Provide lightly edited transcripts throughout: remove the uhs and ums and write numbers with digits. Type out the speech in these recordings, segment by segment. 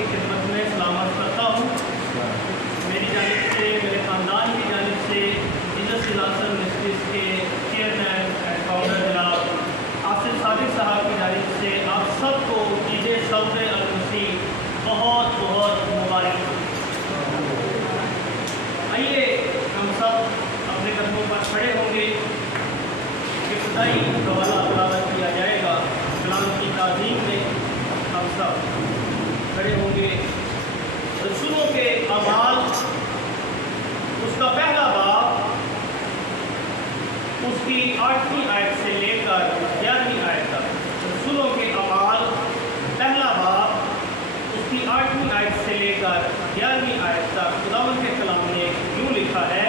کی خدمت میں سلامت کرتا ہوں۔ میری جانب سے، میرے خاندان کی جانب سے، جیزس فلاسفر منسٹریز کے چیئرمین اینڈ فاؤنڈر جناب آصف صادق صاحب کی جانب سے آپ سب کو عید صوت المسیح بہت بہت مبارک۔ آئیے ہم سب اپنے قدموں پر کھڑے ہوں گے، ابتدائی حوالہ تلاوت کیا جائے گا۔ کلام کی تعظیم میں ہم سب کھڑے ہوں گے۔ رسولوں کے اعمال اس کا پہلا باب، اس کی 8ویں آیت سے لے کر 11ویں آیت تک۔ رسولوں کے اعمال پہلا باب، اس کی 8ویں آیت سے لے کر 11ویں آیت تک خداوند کے کلام نے یوں لکھا ہے،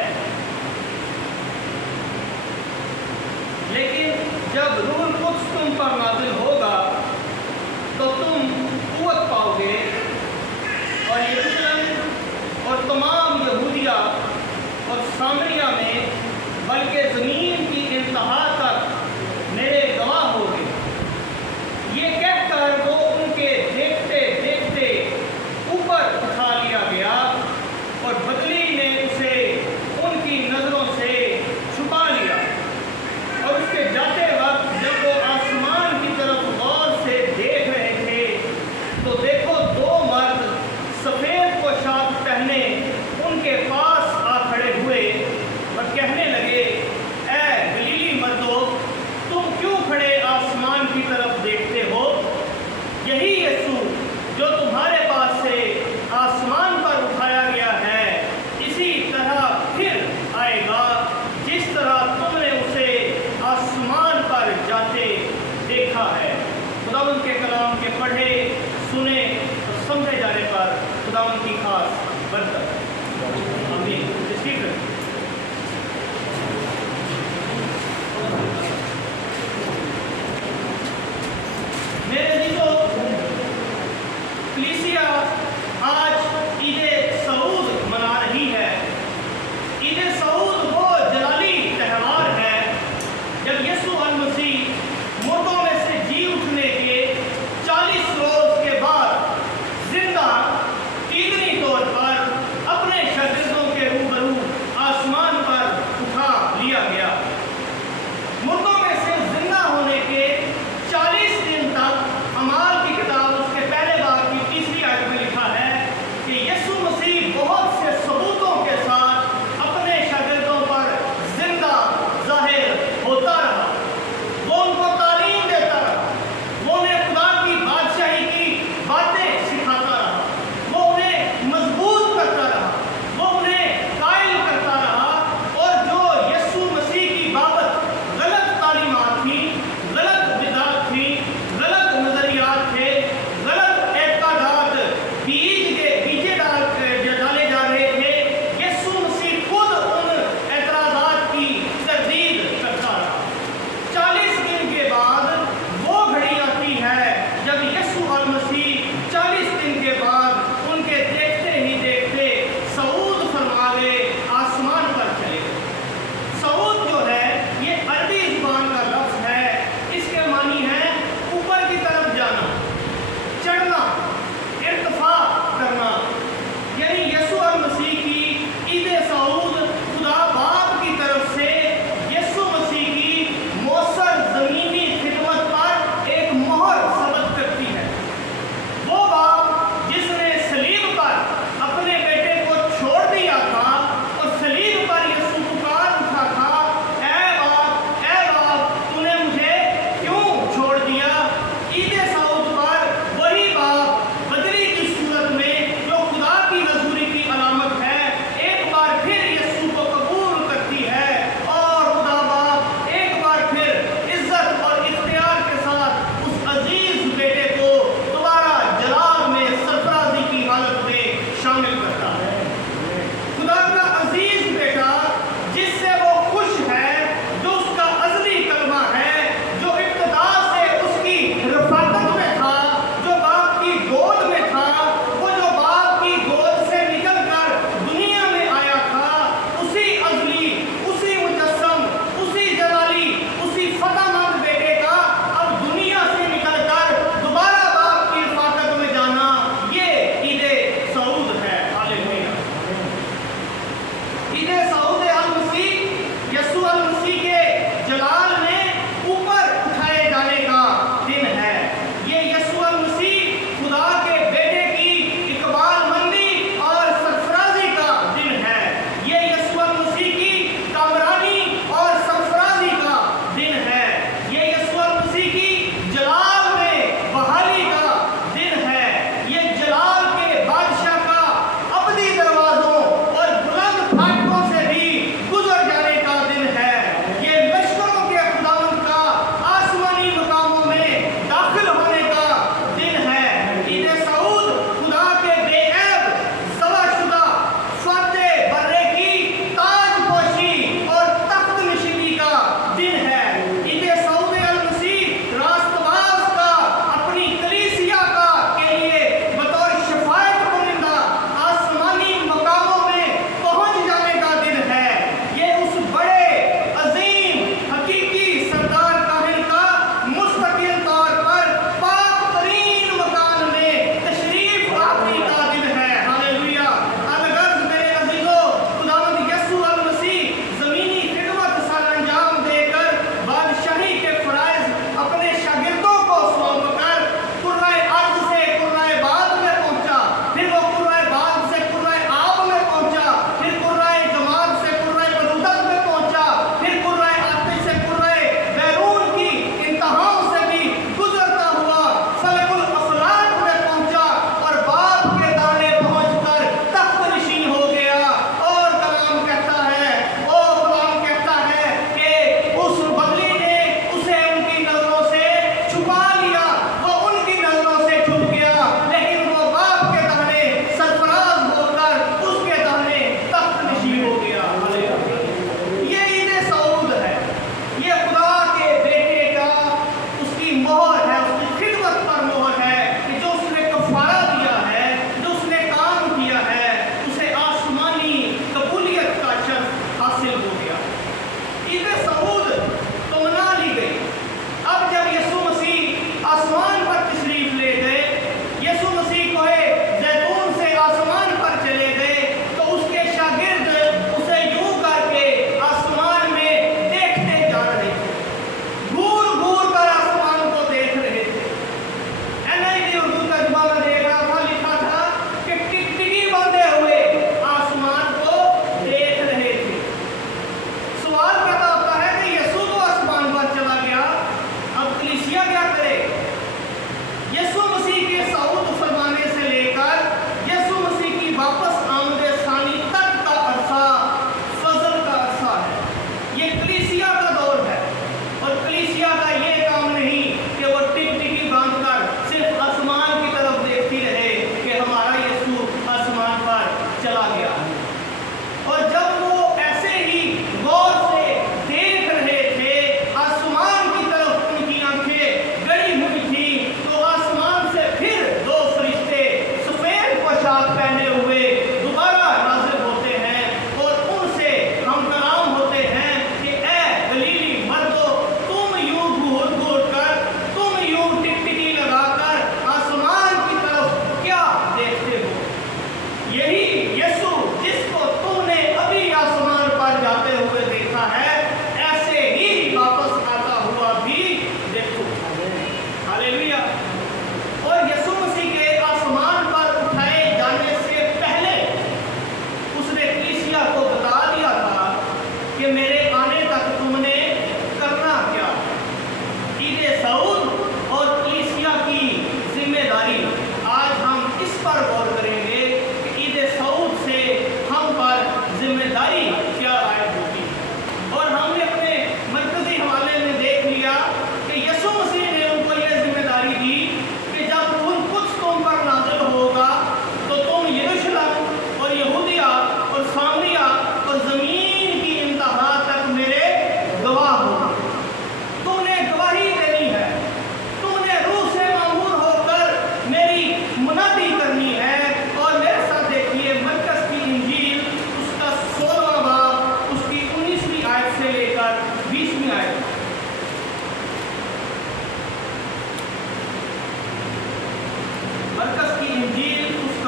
لیکن جب روح القدس تم پر نازل ہوگا تو تم قوت پاؤ گے، اور یروشلم اور تمام یہودیہ اور سامریہ میں بلکہ زمین کی انتہا تک میرے گواہ ہوگے۔ یہ کہہ کر وہ ان کے دیکھتے دیکھتے اوپر اٹھا لیا گیا، اور بدلی نے اسے ان کی نظروں سے چھپا لیا۔ اور اس کے جاتے وقت جب وہ آسمان کی طرف غور سے دیکھ رہے تھے تو دیکھو دو مرد سفید پوشاک پہنے ان کے پاس آ کھڑے ہوئے اور کہنے لگے، اے گلیلی مردو، تم کیوں کھڑے آسمان کی طرف دیکھتے ہو؟ یہی یسوع جو تمہارے پاس سے آسمان پر اٹھایا گیا ہے، اسی طرح پھر آئے گا جس طرح تم نے اسے آسمان پر جاتے دیکھا ہے۔ خداوند کے کلام کے پڑھے، سنے اور سمجھے جانے پر خداوند کی خاص برکت۔ آمین۔ تشریف رکھیں۔ میرے عزیزو، کلیسیا آج عید سعود منا رہی ہے۔ عید سعود وہ جلالی تہوار ہے جب یسوع المسیح مردوں میں سے جی اٹھنے کے 40 روز کے بعد زندہ تیسری طور پر اپنے شاگردوں کے روبرو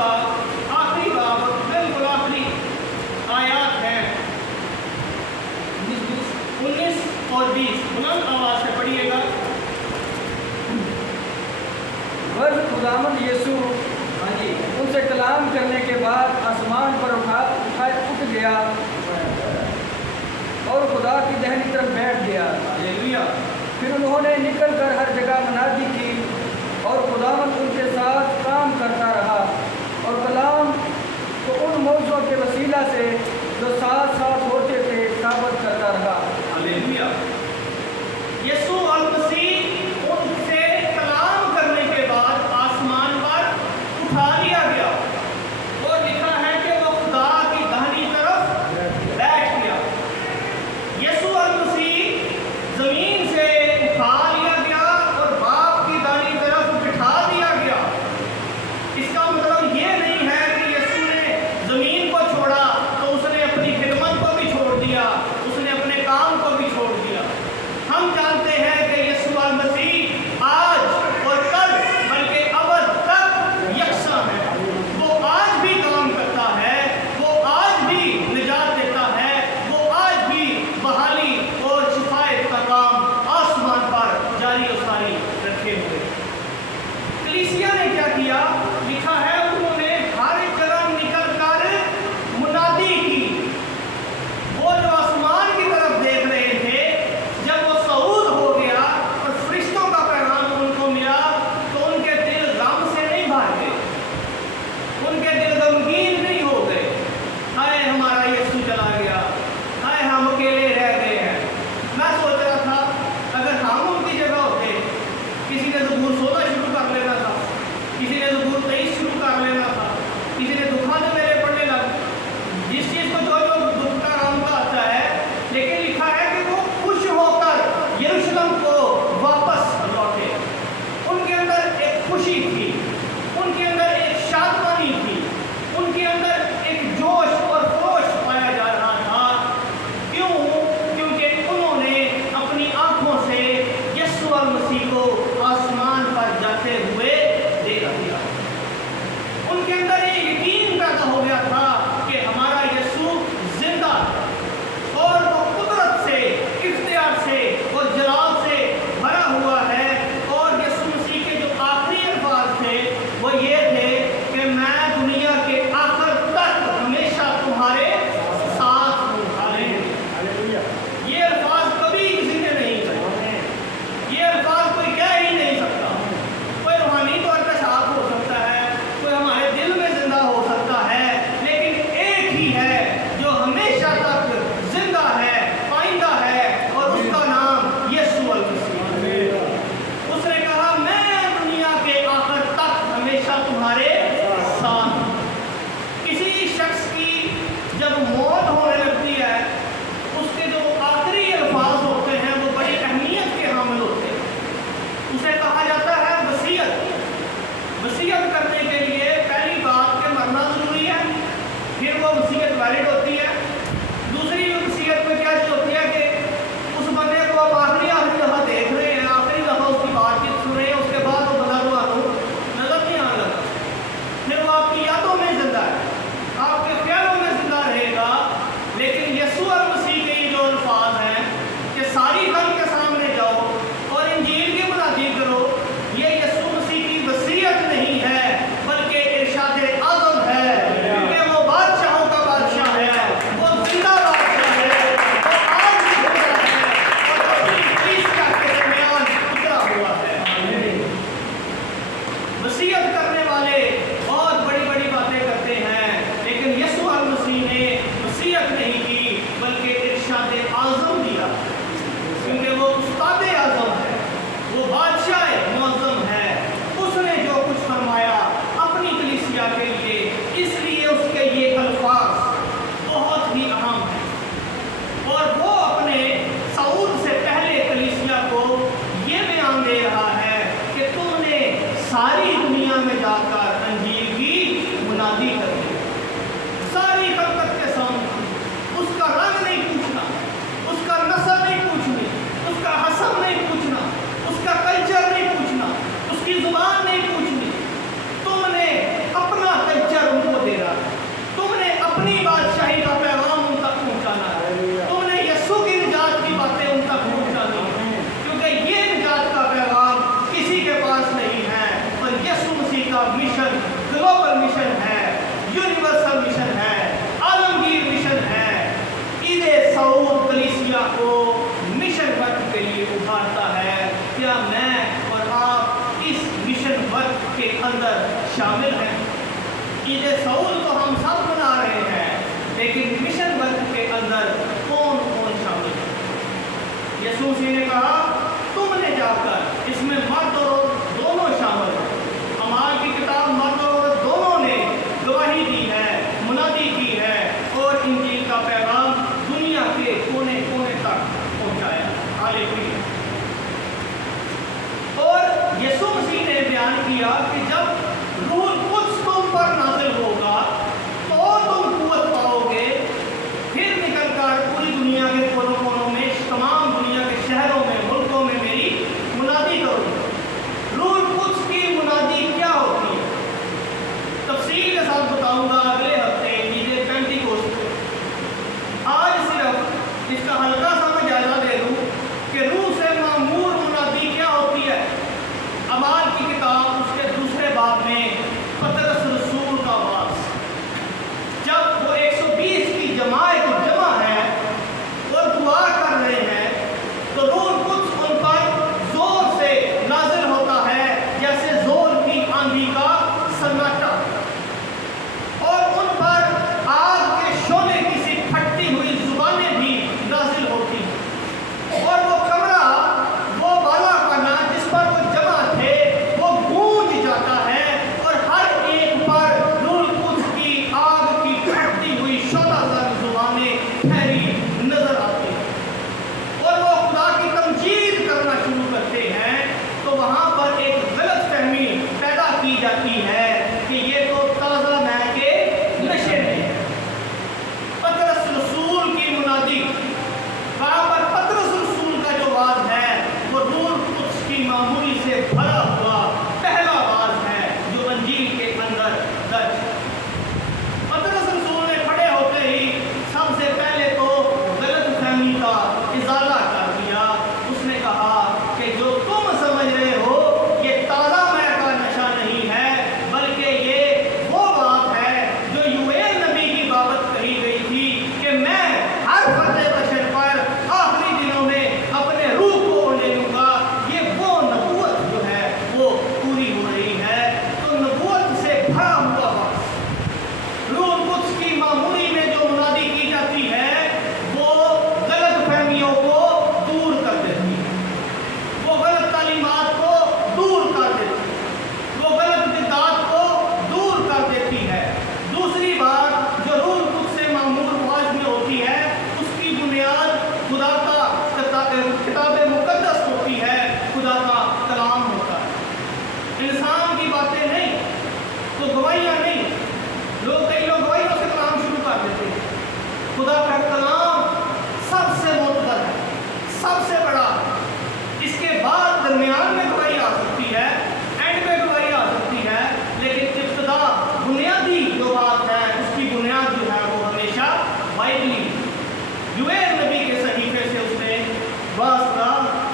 का आखिरी बाब, बिल्कुल आखिरी आयात है 19 और 20, बुलंद आवाज से पढ़िएगा। बस खुदावंद यीशु उनसे कलाम करने के बाद आसमान पर उठ गया और खुदा की दाहिनी तरफ बैठ गया। हालेलुया। फिर उन्होंने निकल कर हर जगह मनादी की और खुदावंद उनके साथ काम करता रहा और कलाम को उन मौजों के वसीला से जो साथ साथ होते थे साबित करता रहा। हालेलुया। यीशु मसीह उनसे कलाम करने के बाद आसमान पर उठा लिया गया और लिखा है कि वो खुदा की दाहिनी तरफ बैठ गया। यीशु मसीह जमीन से उठा लिया गया और बाप की दाहिनी तरफ बिठा दिया गया। इसका मतलब ये नहीं है कि यीशु ने जमीन को छोड़ा तो उसने अपनी खिदमत को भी छोड़ दिया, उसने अपने काम को भी छोड़ दिया। हम जानते हैं कि यीशु मसीह आज और कल बल्कि अबद तक यकसा है। वो आज भी काम करता है, वो आज भी निजात देता है, वो आज भी बहाली और शिफायत का काम आसमान पर जारी और सारी रखे हुए। कलीसिया ने क्या किया? लिखा है उन्होंने हर जगह निकल कर मुनादी की। वो जो आसमान की तरफ देख रहे थे, जब वो सऊद हो गया और फरिश्तों का पैगाम उनको मिला तो उनके दिल गम से नहीं भर गए, उनके दिल गमगीन नहीं हो गए। हाय हमारा यीशु चला गया, हाय हम अकेले रह गए हैं। मैं सोच रहा था अगर हम उनकी जगह होते, किसी ने ज़बूर 16 शुरू कर लेना था, किसी ने ज़बूर 23 शुरू कर लेना था, किसी ने दुखा जो मेरे पढ़ने लगा, जिस चीज़ को जो जो दुख का नाम का आता है। लेकिन लिखा है कि वो खुश होकर यरूशलेम को वापस लौटे। उनके अंदर एक खुशी थी, उनके अंदर एक शादमानी थी, उनके अंदर एक जोश और होश पाया जा रहा था। क्यों? क्योंकि उन्होंने अपनी आंखों से यीशु मसीह को आसमान पर जाते हुए देख लिया। उनके अंदर ये यकीन पैदा हो गया था कि हमारा यीशु जिंदा है और वो कुदरत से, इख्तियार से और जलाल से भरा हुआ है। और यीशु मसीह के जो आखिरी अल्फाज थे वो ये थे कि मैं दुनिया के आखिर तक हमेशा तुम्हारे साथ हूँ। हालेलुया। ये अल्फाज कभी किसी ने नहीं कहे, ये अल्फाज कोई कह ही नहीं सकता। कोई रूहानी तौर पर साफ हो सकता है, कोई हमारे दिल में जिंदा हो सकता है, लेकिन एक ही है जो हमेशा तक जिंदा है, पाइंदा है, और उसका नाम यीशु मसीह है। उसने कहा मैं दुनिया के आखिर तक हमेशा तुम्हारे साथ हूं। किसी शख्स की जब मौत होने लगती है, उसके जो आखिरी अल्फाज होते हैं वो बड़ी अहमियत के हामिल होते हैं। उसे कहा जाता है वसीयत। वसीयत करने के लिए पहली बात कि मरना ज़रूरी है, फिर वो वसीयत वैलिड होती है। दूसरी वसीयत में क्या चीज़ होती है कि उस बंदे को आप आखिरी दफ़ा देख रहे हैं, आखिरी दफ़ा उसकी बातचीत सुन रहे हैं, उसके बाद वो बंदा तो आपको नजर नहीं आने लगा, फिर वो आपकी यादों में जिंदा है, आपके ख्यालों में जिंदा रहेगा। लेकिन यीशु मसीह के ये जो अल्फाज हैं कि सारी गम के सामने जाओ और इंजील की मुनादी करो, ये यीशु मसीह की वसीयत नहीं है बल्कि इरशाद आज़म है। क्योंकि वो बादशाहों का बादशाह है, वो जिंदा बादशाह है, वो आज भी जिंदा है और अपनी कलीसिया के दरमियान उतरा हुआ है। वसीयत करने वाले बहुत बड़ी बड़ी बातें करते हैं, लेकिन यीशु मसीह ने वसीयत नहीं की बल्कि इरशाद आज़म दिया। क्योंकि वो उस्ताद आज़म है, वो बादशाह मुअज़्ज़म है। उसने जो कुछ फरमाया अपनी कलीसिया के लिए, इसलिए उसके ये अल्फाज बहुत ही अहम हैं। और वो अपने सऊद से पहले कलीसिया को ये बयान दे रहा है कि तुमने सारी दुनिया में जाकर अंजील की मुनादी कर दी। सारी खलकत के सामने उसका रंग नहीं पूछना, उसका नस्ल नहीं पूछनी, उसका हसब नहीं पूछना, का मिशन ग्लोबल मिशन है, यूनिवर्सल मिशन है, आलमगीर मिशन है। ईद सऊद कलीसिया को मिशन वर्क के लिए उभारता है। क्या मैं और आप इस मिशन वर्क के अंदर शामिल हैं? ईद सऊद तो हम सब मना रहे हैं, लेकिन मिशन वर्क के अंदर कौन कौन शामिल है? यीशु मसीह ने कहा तुमने जाकर इसमें मर्द और औरत दोनों शामिल हैं। अमाल की किताब मर्द और औरत दोनों ने गवाही दी है, मुनादी की है और इंजील का पैगाम दुनिया के कोने कोने तक पहुंचाया। हालेलुया। और यीशु मसीह ने बयान किया कि जब रूह कुद्स तुम पर नाज़िल होगा तो तुम कुव्वत पाओगे, फिर निकलकर पूरी दुनिया के कोनों कोनों में, तमाम दुनिया के शहरों में, मुल्कों में मेरी मुनादी करोगे। रूह कुद्स की मुनादी क्या होती है? तफसील के साथ बताऊंगा अगले हफ्ते ईद पेंटिकोस्ट पे। आज सिर्फ इसका हल्का सा मैं जायजा दे दूं कि रूह से मामूर मुनादी क्या होती है। अमाल की किताब उसके दूसरे बाब में पतरस रसूल का वास, जब वो 120 की जमात जमा है और दुआ कर रहे हैं तो रूह कुद्स उन पर जोर से नाज़िल होता है, जैसे जोर की आंधी का सन्नाटा, और उन पर आग के शोले की सी फटती हुई जुबानें भी नाज़िल होती हैं। और वो कमरा, वो वाला खाना जिस पर वो जमा थे, वो गूंज जाता है और हर एक पर रूह कुद्स की आग की फटती हुई शोलादार जुबानें ठहरी नजर आती हैं। और वो खुदा की तमजीद करना शुरू करते हैं तो वहाँ पर एक गलत फहमी पैदा की जाती है कि ये तो ताज़ा मैं के नशे में है। पतरस रसूल की मुनादी, वहाँ पर पतरस रसूल का जो वाज है वो रूह कुद्स की मामूली से भरा हुआ पहला वाज है जो अंजील के अंदर दर्ज है। पतरस रसूल ने खड़े होते ही सबसे पहले तो गलत फहमी का इजाला कर दिया। उसने कहा कि जो तुम समझ रहे हो ये ताज़ा मैं का नशा नहीं है, बल्कि ये वो बात है जो यूएल नबी की बाबत कही गई थी कि मैं हर फर्द बशर पर आखिरी दिनों में अपने रूह को ले लूँगा। ये वो नबूवत जो है वो पूरी हो रही है। तो नबूवत से भरा हुआ बात, रूह कुद्स की मामूली में जो मुनादी की जाती है वो गलत फहमियों को दूर कर देती है, वो गलत तालीमात को दूर कर देती है, वो गलत बिदात को दूर कर देती है। दूसरी बात जो रूह कुद्स से मामूर वाज में होती है उसकी बुनियाद खुदा का किताब मुकद्दस होती है, खुदा का कलाम होता है। इंसान की बातें नहीं, तो गवाहियाँ नहीं। कई लोग गवाहियों से कलाम शुरू कर देते हैं। खुदा का कलाम सबसे मोतबर है, सबसे बड़ा है। इसके बाद दरमियान में गवाही आ सकती है, एंड में गवाही आ सकती है, लेकिन इब्तिदा बुनियादी जो बात है उसकी बुनियाद जो है वो हमेशा बाइबली। यूएल नबी के सहीफे से उसने वास का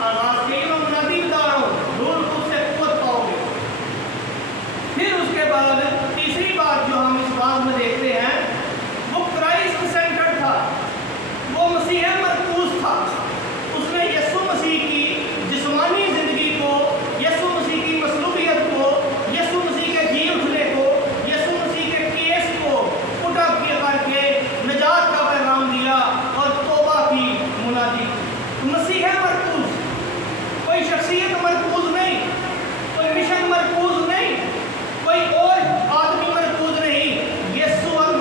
आगाज किया। मैं मुनादी बता रहा हूँ, रूह कुद्स से कुव्वत पाओगे। फिर उसके बाद तीसरी बात जो हम इस बात में देखते हैं वो क्राइस्ट सेंटर्ड था, वो मसीह मरकूज था। उसने यीशु मसीह की जिस्मानी जिंदगी को, यीशु मसीह की मसलूबियत को, यीशु मसीह के जी उठने को, यीशु मसीह के केस को उठा करके निजात का पैगाम दिया और तौबा की मुनादी। मसीह मरकूज, कोई शख्सियत मरकूज नहीं, कोई मिशन मरकूज नहीं, कोई और आदमी मरकूज नहीं, यीशु और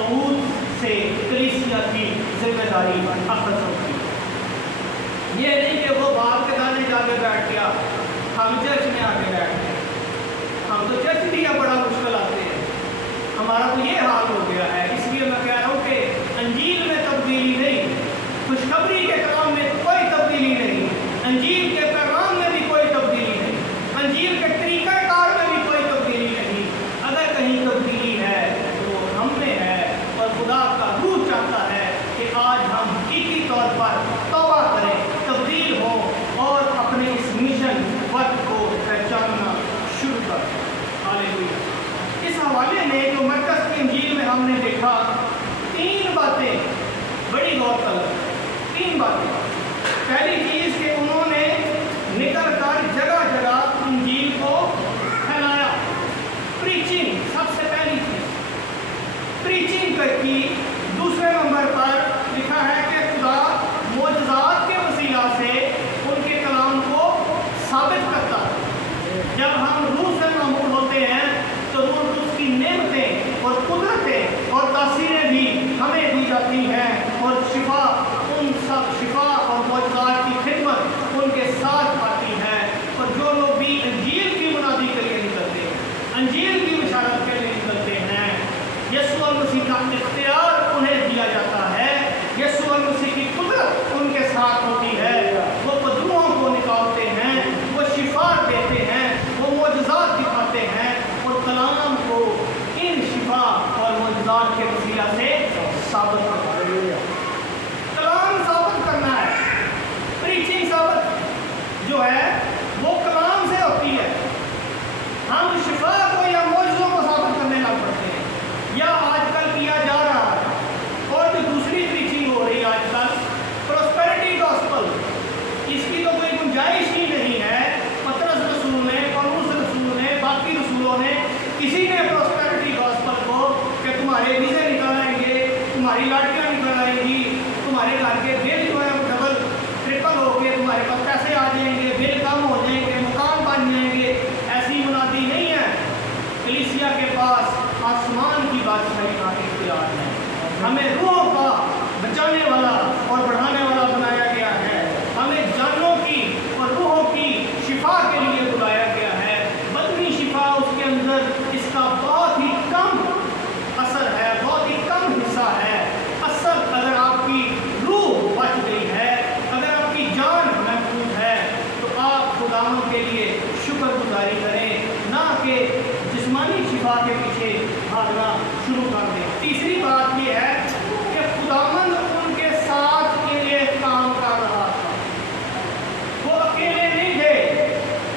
सऊद से कलीसिया की जिम्मेदारी अखज़ होती है। ये नहीं कि वो बाप के दाने जाके बैठ गया, हम चर्च में आके बैठ गए। हम तो चर्च भी अब बड़ा मुश्किल आते हैं, हमारा तो ये हाल हो गया है। इसलिए मैं कह रहा हूँ कि अंजील में तब्दीली नहीं, खुशखबरी के कलाम में कोई तब्दीली नहीं, अंजील के पैगाम में भी कोई तब्दीली नहीं, अंजील के तरीक़ाकार में भी कोई तब्दीली नहीं। अगर कहीं तब्दीली है तो हम में है, और खुदा का रूह चाहता है कि आज हम हकीकी तौर पर तौबा करें, तब्दील हो और अपने इस मिशन वर्क को पहचानना शुरू करें। हालेलुया। इस हवाले में जो मरकज़ की इंजील में हमने देखा, 3 बातें बड़ी गौर तलब, 3 बातें। पहली चीज़ कि उन्होंने निकल कर जगह जगह इंजील को फैलाया, प्रीचिंग सबसे पहली चीज़, प्रीचिंग की। दूसरे नंबर पर लिखा है कि खुदा मोजज़ात के वसीला से उनके कलाम को साबित करता है। जब हम रूह से मामूल होते हैं तो रूह उसकी नेमतें और कुदरतें और तासीरें भी हमें दी जाती हैं, और शिफा, उन सब शिफा और मोजज़ात की खिदमत उनके साथ आती है। और जो लोग भी अंजील की मुनादी के लिए निकलते हैं, अंजील की बशारत के लिए निकलते हैं, यीशु मसीह का इख्तियार उन्हें दिया जाता है, यीशु मसीह की कुदरत उनके साथ होती है। वो बदरूहों को निकालते हैं, वो शिफा देते हैं, वो मोजज़ात दिखाते हैं, और कलाम को इन शिफा और मोजज़ात के वसीला से साबित करते हैं। कलाम साबित करना है, प्रीचिंग साबित जो है वो कलाम से होती है। हम शिफा को या मोजज़ों को साबित करने लग पड़ते हैं, या आजकल किया जा रहा है, और जो दूसरी प्रीचिंग हो रही है आजकल, प्रॉस्पेरिटी गॉस्पल, इसकी तो कोई गुंजाइश ही नहीं है। पतरस रसूल ने, पौलुस रसूल ने, बाकी रसूलों ने, किसी ने प्रॉस्पेरिटी गॉस्पल को कि तुम्हारे वीज़े निकल आएंगे, तुम्हारी लाड़कियाँ निकल आएंगी, तुम्हारे घर के बिल जो है डबल ट्रिपल हो गए, तुम्हारे पास पैसे आ जाएंगे, बिल कम हो जाएंगे, मकान बन जाएंगे, ऐसी मुनादी नहीं है। कलीसिया के पास आसमान की बादशाही का इख्तियार है। हमें रूहों का बचाने वाला और बढ़ाने वाला बनाया गया है, हमें जानों की और रूहों की शिफा के लिए बुलाया गया है। बदनी शिफा उसके अंदर इसका बहुत ही कम असर है, बहुत ही कम हिस्सा है। असल अगर आपकी रूह बच गई है, अगर आपकी जान महफूज है, तो आप खुदावन के लिए शुक्रगुजारी करें, ना कि जिस्मानी शिफा के पीछे भागना शुरू कर दें। तीसरी बात यह है कि खुदावन उनके साथ के लिए काम कर रहा था, वो अकेले नहीं थे।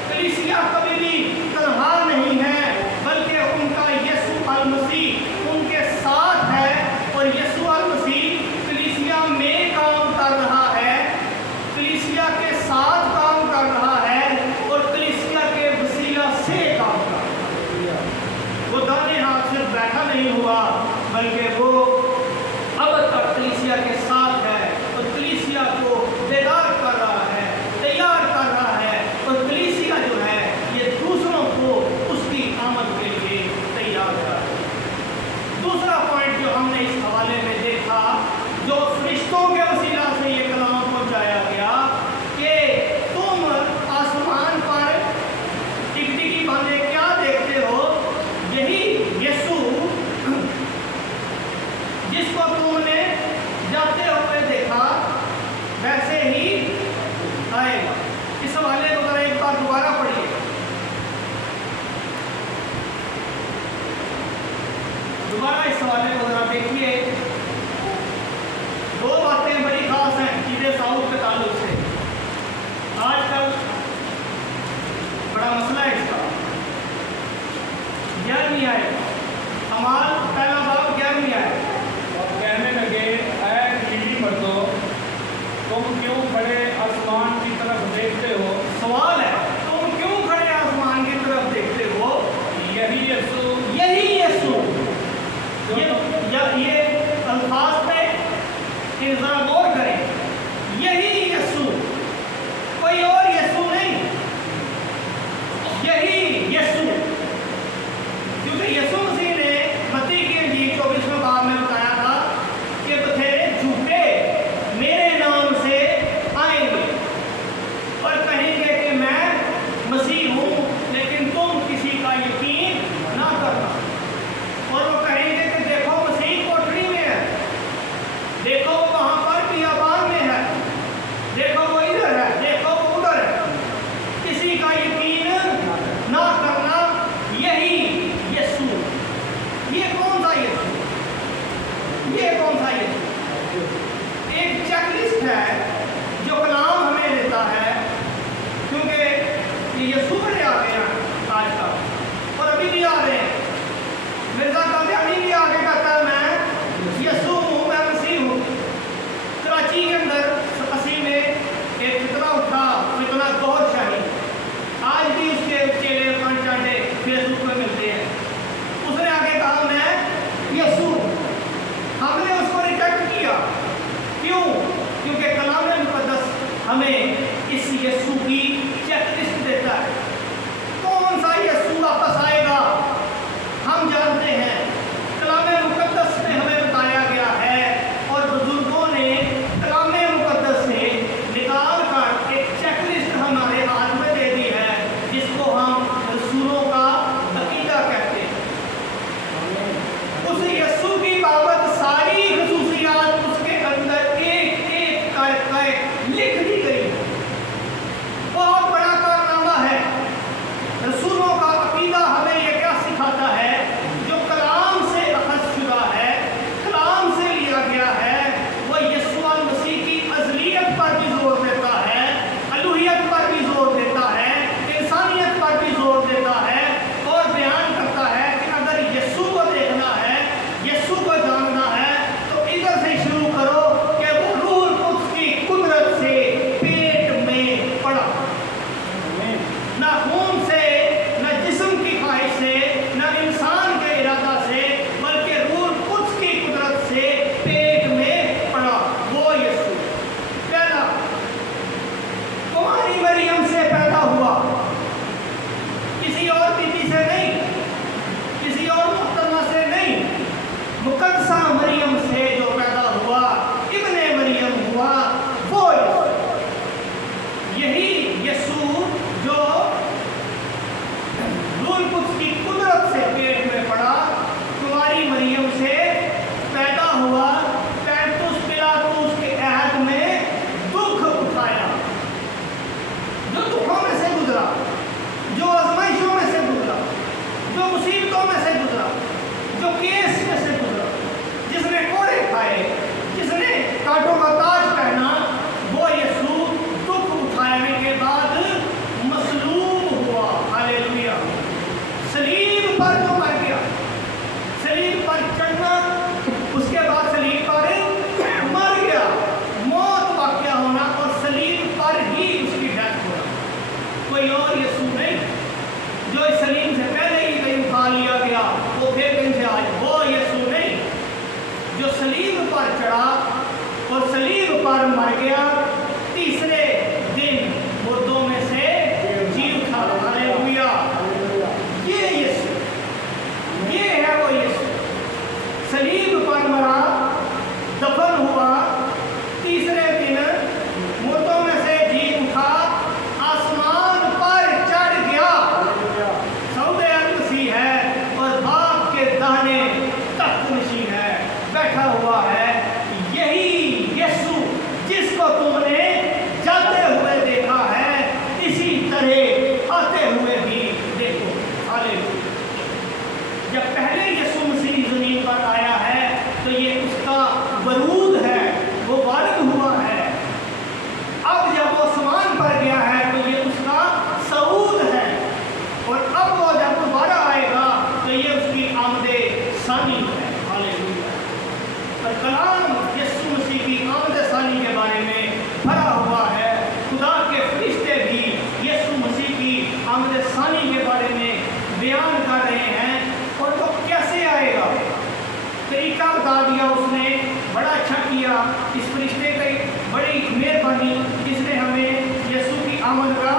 कलीसिया कभी भी तन्हा नहीं है, बल्कि उनका यीशु अल मसीह उनके साथ है, और यीशु अल मसीह कलीसिया में काम कर रहा है, कलीसिया के साथ काम कर रहा है, और कलीसिया के वसीला से काम कर रहा है। वो दाहिने हाथ सिर्फ बैठा नहीं हुआ, बल्कि वो अब तक कलीसिया के साथ है, और कलीसिया को बेदार कर रहा है, तैयार कर रहा है, और कलीसिया जो है ये दूसरों को उसकी आमद के लिए तैयार कर रहा है। दूसरा पॉइंट जो हमने इस हवाले में देखा, जो फरिश्तों के वसीला से ये कलाम पहुंचाया गया कि तुम आसमान पर टिकटिकी बांधे क्या देखते हो, यही यीशु जिसको तुमने जाते हुए देखा वैसे ही आएगा। इस हवाले को अगर एक बार दोबारा पढ़िए, दोबारा इस हवाले को जरा देखिए। 2 बातें बड़ी खास हैं सीधे साउथ के ताल्लुक से। आजकल बड़ा मसला है इसका। 11वीं आयत, अमाल पहला बाब 11वीं आयत। और कहने लगे, ऐ नीली मर्दों, तुम क्यों खड़े आसमान की तरफ देखते हो? सवाल है, तुम क्यों खड़े आसमान की तरफ देखते हो? यही यीशु, यही यीशु। ये अल्फाज पे जरा गौर करें, यही यीशु, कोई और यीशु नहीं, यही यीशु। क्योंकि यीशु मसीह ने मत्ती की इंजील 24वें बाब में बताया मुद्दों में से गुजरा, जो केस में से गुजरा, जिसने कोड़े खाए, जिसने कांटों का ताज पहना, वो यीशु दुख उठाने के बाद मसलूब हुआ। हालेलुया। सलीब पर तो मर गया, सलीब पर चढ़ना, उसके बाद सलीब पर मर गया, मौत वाक़ होना और सलीब पर ही उसकी डेथ होना। कोई और यीशु नहीं जो इस सलीब से पहले ही कहीं उठा लिया गया, वो फिर कहीं से आज, वो यीशु नहीं जो सलीब पर चढ़ा और सलीब पर मर गया, तीसरे दिन मुर्दों में से जी उठा। हालेलुया। ये यीशु, ये है वो यीशु, सलीब पर मरा, दफन हुआ, तीसरे दिन मुर्दों में से जी उठा, आसमान पर चढ़ गया, सऊदे मसीह है और बाप के दाहिने तख्त नशीन है, बैठा हुआ है। यही यीशु जिसको तुमने जाते हुए देखा है, इसी तरह आते हुए भी देखो। हालेलुया। जब पहले यीशु मसीह ज़मीन पर आया है तो ये उसका वरूद है, वो वारिद हुआ है। अब जब वो आसमान पर गया है तो ये उसका सऊद है, और अब वो जब दोबारा आएगा तो ये उसकी आमदे सानी है। हालेलुया। और कलाम यीशु मसीह की आमदे सानी के बारे में भरा हुआ है। खुदा के फरिश्ते भी यीशु मसीह की आमदे सानी के बारे में बयान कर रहे हैं, और वो कैसे आएगा, तरीका बता दिया उसने, बड़ा अच्छा किया इस फरिश्ते की, बड़ी मेहरबानी, इसने हमें यीशु की आमद का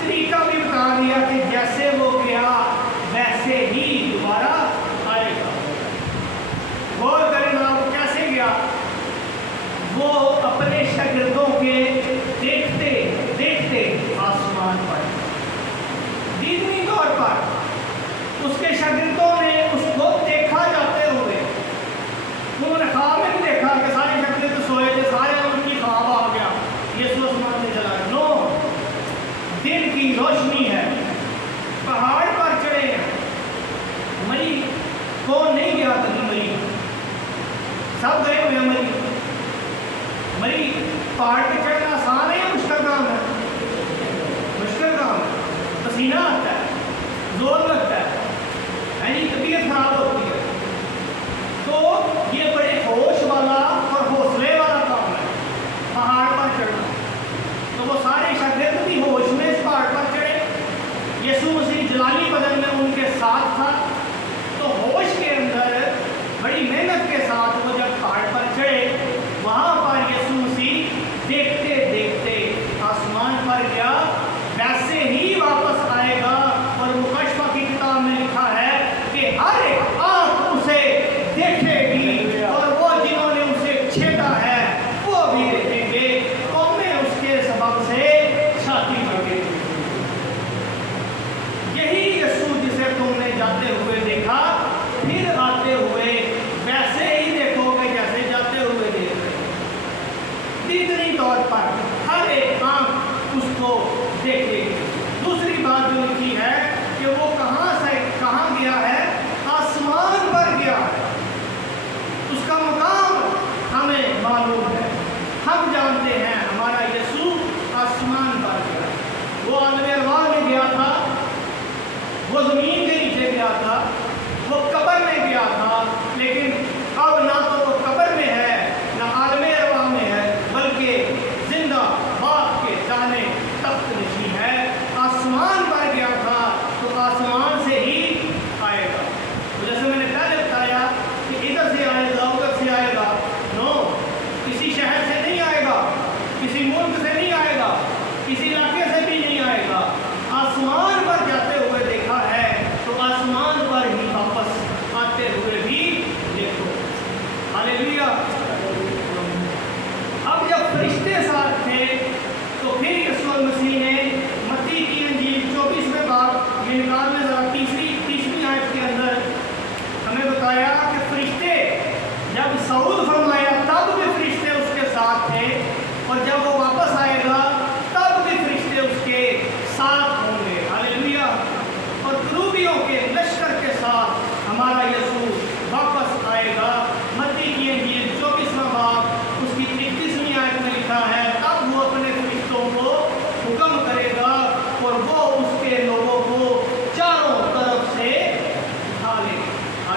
तरीका भी बता दिया कि जैसे वो गया वैसे ही दोबारा आएगा। गौर करें ना, वो कैसे गया। वो अपने शागिर्दों के देखते देखते आसमान पर, दीनी तौर पर उसके शागिर्दों ने उसको देखा जाते हुए। उन्होंने ख्वाब में भी देखा कि सारे शागिर्द सोए थे, सारे उनकी ख्वाब आ गया, यीशु आसमान में चला गया। नो, दिन की रोशनी है, पहाड़ पर चढ़े हैं। मरी कौन नहीं गया कभी, मरी सब गए हुए। मरी पहाड़ पे चढ़ना आसान है या मुश्किल काम है? मुश्किल काम है, पसीना आता है, जोर लगता है, तबीयत खराब होती है। तो ये बड़े होश वाला और हौसले वाला काम है, पहाड़ पर चढ़ना। तो वो सारे शागिर्द भी होश में इस पहाड़ पर चढ़े। यीशु मसीह जलाली बदन में उनके साथ था, तो होश के अंदर बड़ी मेहनत के साथ वो जब पहाड़ पर चढ़े, वहाँ पर यीशु मसीह देखते देखते आसमान पर गया, वैसे ही वापस आएगा। और मुकशफा की किताब में लिखा है कि हर एक आँख उसे देखेगी, और वो जिन्होंने उसे छेड़ा है वो भी देखेंगे, कौमें उसके सबब से छाती ठोकेंगी। यही यीशु जिसे तुमने जाते हुए देखा, फिर आते हुए वैसे ही देखोगे जैसे जाते हुए देख रहे। दीदनी तौर पर हर एक आँख उसको देखेगी। दूसरी बात जो लिखी है कि वो कहाँ से कहाँ गया है, आसमान पर गया है। उसका मुकाम हमें मालूम है, हम जानते हैं हमारा यीशु आसमान पर गया। वो आलम अरवाह में गया था, वो ज़मीन के नीचे गया था, वो कब्र में गया था, लेकिन अब ना तो वो कब्र में है ना आलम अरवाह में है, बल्कि जिंदा बाप के दाहिने तख्त नशीन है। आसमान पर गया था तो आसमान से ही आएगा। तो जैसे मैंने पहले बताया कि इधर से आएगा उधर से आएगा, नो, किसी शहर से नहीं आएगा, किसी मुल्क से नहीं आएगा, किसी इलाके से भी नहीं आएगा। आसमान पर जाते हुए देखा है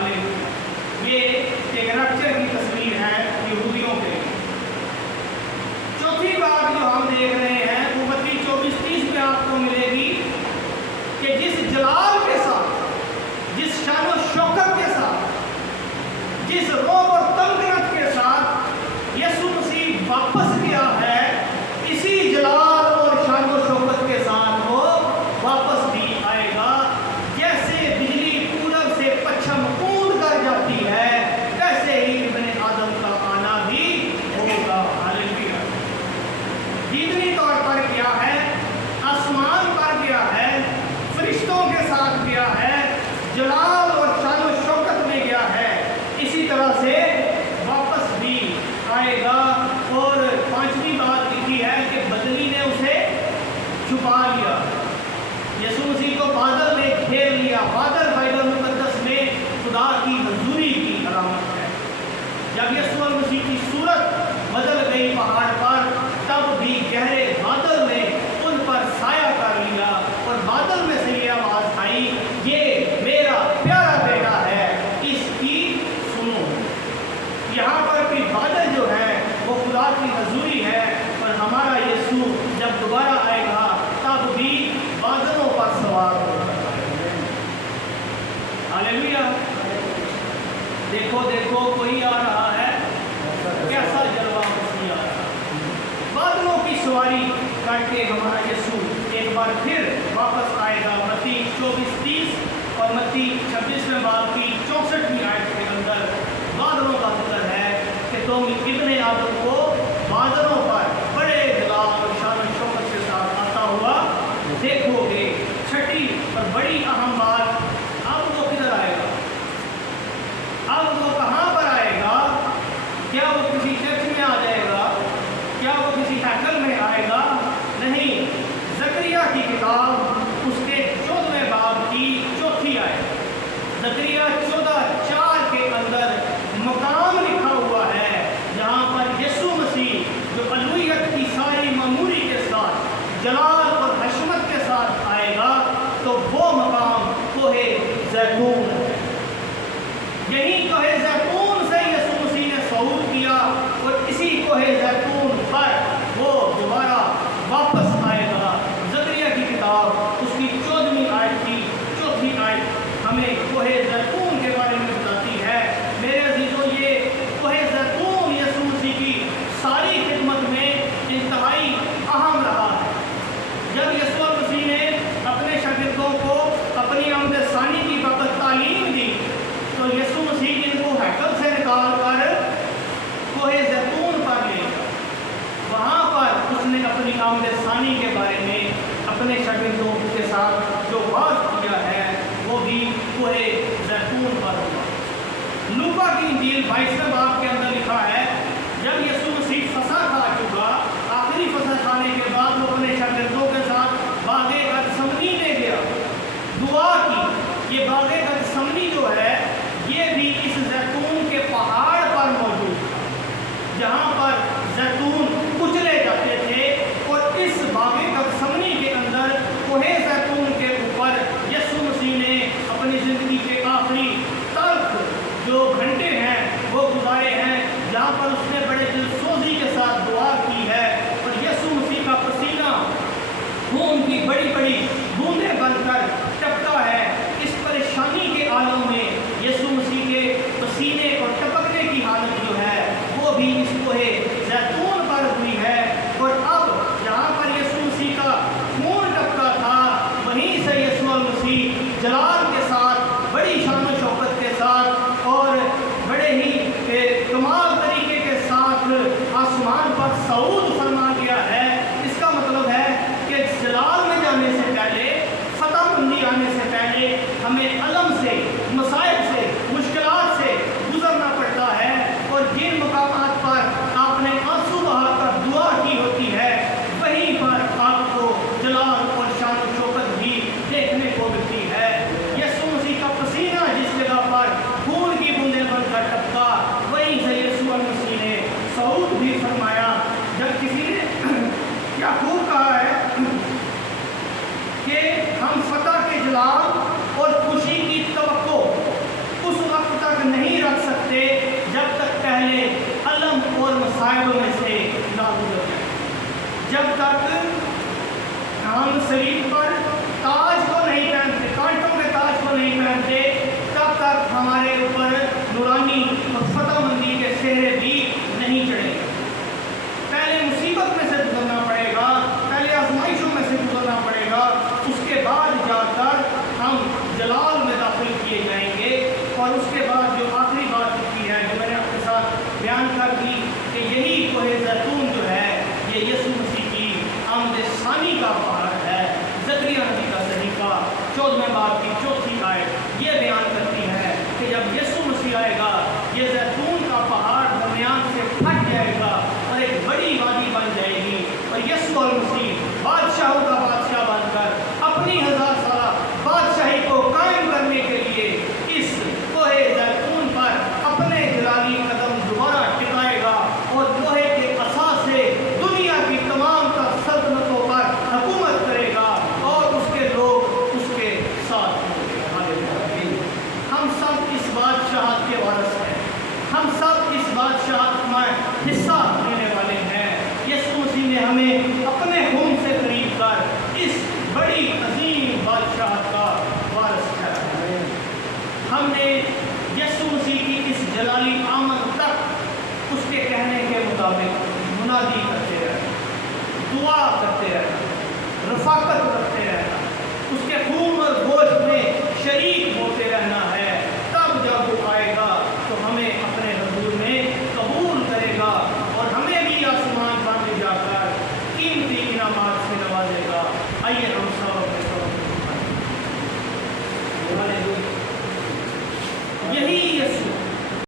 हालेलुया। ये एक रैप्चर की तस्वीर है यहूदियों के लिए। चौथी बात जो हम देख रहे हैं वो मत्ती 24:30 में आपको मिलेगी कि जिस जलाल के साथ, जिस शान और शौकत के साथ, जिस रोब और तमतनत के साथ यीशु मसीह वापस गया है, इसी जलाल और शान और शौकत के साथ वो वापस भी आएगा। जैसे बिजली पूरब से पश्चिम कूद कर जाती है, वैसे ही इब्ने आदम का आना भी होगा। हालेलुया। दीदनी तौर पर क्या है? आसमान पर गया है, फरिश्तों के साथ गया है, जलाल और शान और शौकत में गया है, इसी तरह से वापस भी आएगा। और पांचवी बात लिखी है कि बदली ने उसे छुपा लिया। यीशु मसीह को बादल ने घेर लिया। बादल बाइबल मुकद्दस में खुदा की हजूरी की अलामत है। जब यीशु मसीह की सूरत बदल गई पहाड़ पर, तब भी गहरे बादल ने उन पर साया कर लिया और बादल में से ये आवाज आई, ये मेरा प्यारा बेटा है, इसकी सुनो। यहाँ पर भी बादल जो है वो खुदा की हजूरी है। और हमारा यीशु जब दोबारा आएगा तब भी बादलों पर सवार होगा। हालेलुया। देखो देखो कोई आ रहा है, कैसा जलवा मसीह आ रहा है। बादलों की सवारी करके हमारा यीशु एक बार फिर वापस आएगा। मत्ती 24:30 और मत्ती 26वें बाब की 64वीं आयत के अंदर बादलों का जिक्र है कि तुम इब्ने आदम को बादलों पर बड़े जलाल और शान और शौकत के साथ आता हुआ देखोगे। छठी और बड़ी अहम बात, अब वो किधर आएगा? अब वो कहाँ पर आएगा? क्या वो किसी चर्च में आ जाएगा? क्या वो किसी हैकल में आएगा? नहीं। जकरिया की किताब उसके 14वें बाब की 4थी आयत, जकरिया 14:4 के अंदर मकाम लिखा हुआ है जहाँ पर यीशु मसीह जो अलूहियत की सारी मामूरी के साथ, जलाल और हशमत के साथ आएगा, तो वो मकाम कोहे जैतून है। यही कोहे जैतून से यीशु मसीह ने सऊद किया और इसी कोहे जैतून पर वो दोबारा वापस आएगा। जकरिया की किताब उसकी 14वीं आयत की 4थी आयत हमें कोहे जैतून के बारे में बताती है। मेरे अजीजों, ये कोहे जैतून यीशु मसीह की सारी खिदमत में इंतहाई अहम रहा है। जब यीशु मसीह ने अपने शागिर्दों को अपनी आमद सानी की वक़्त तालीम दी, तो यीशु मसीह इनको हैकल से निकाल कर कोहे जैतून पर ले गया। वहाँ पर उसने अपनी आमद सानी के बारे में अपने शागिर्दों के साथ जो बात किया है वो भी कोहे जैतून पर हुआ। लूका की इंजील 22वें बाब के अंदर लिखा है, जब यीशु मसीह फसह खा चुका, आखिरी फसह खाने के बाद वो अपने शागिर्दों के साथ बागे गतसमनी में गया, दुआ की। ये बागे गतसमनी जो है ये भी इस जैतून के पहाड़ पर मौजूद था जहाँ पर जैतून कुचले जाते थे। और इस बागे गतसमनी के अंदर कोहे जैतून के ऊपर यीशु मसीह ने अपनी ज़िंदगी के आखिरी तल्ख जो घंटे हैं वो गुजारे हैं। تک نہیں رکھ سکتے جب تک پہلے علم اور مصائب میں سے نہ گزر جائے۔ جب تک ہم شریر پر تاج کو نہیں پہنتے، کانٹوں کے تاج کو نہیں پہنتے، تب تک ہمارے اوپر نورانی اور فتح مندی کے سہرے بھی نہیں چڑھیں گے۔ پہلے مصیبت میں سے گزرنا پڑے گا، پہلے آزمائشوں میں سے گزرنا پڑے گا، اس کے بعد جا کر ہم جلال میں داخل کیے جائیں گے۔ اور اس کے بعد جو آخری بات کی ہے، جو میں نے آپ کے ساتھ بیان کر دی، کہ یہی کوہ زیتون جو ہے یہ یسوع مسیح کی آمد ثانی کا پہاڑ ہے۔ زکریا نبی کا صحیفہ 14ویں باب کی 4تھی آیت یہ بیان کرتی ہے کہ جب یسوع مسیح آئے گا، یہ زیتون کا پہاڑ درمیان سے پھٹ جائے گا اور ایک بڑی وادی بن جائے گی، اور یسوع المسیح بادشاہوں کا بادشاہ بن کر اپنی 1000 سالہ بادشاہی کو قائم کرنے کے لیے اس کوہ زیتون پر اپنے جلالی قدم دوبارہ ٹکائے گا، اور لوہے کے عصا سے دنیا کی تمام تر سلطنتوں پر حکومت کرے گا، اور اس کے لوگ اس کے ساتھ ہوں گے۔ ہم سب اس بادشاہت کے وارث ہیں، ہم سب اس بادشاہت میں حصہ لینے والے ہیں۔ یسوع مسیح نے ہمیں اپنے خون سے خرید کر اس بڑی عظیم بادشاہت کا وارث ٹھہرایا۔ ہم نے یسوع مسیح کی اس جلالی آمد تک اس کے کہنے کے مطابق منادی کرتے رہے، دعا کرتے رہے، رفاقت رکھتے